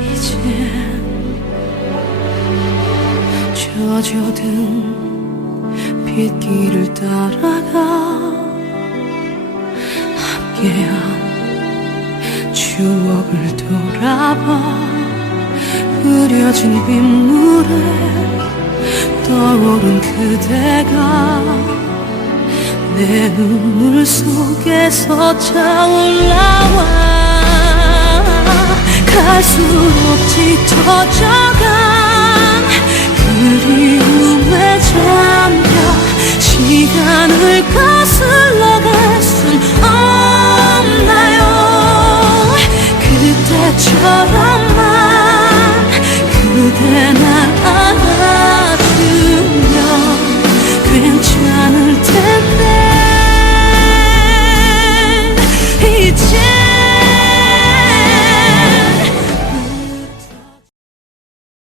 이제 젖어든 빗길을 따라가 함께한 추억을 돌아봐. 흐려진 빗물에 떠오른 그대가 내 눈물 속에서 차올라와 갈수록 짙어져간 그리움에 잠겨 시간을 거슬러 갈 순 없나요? 그때처럼만 그대 나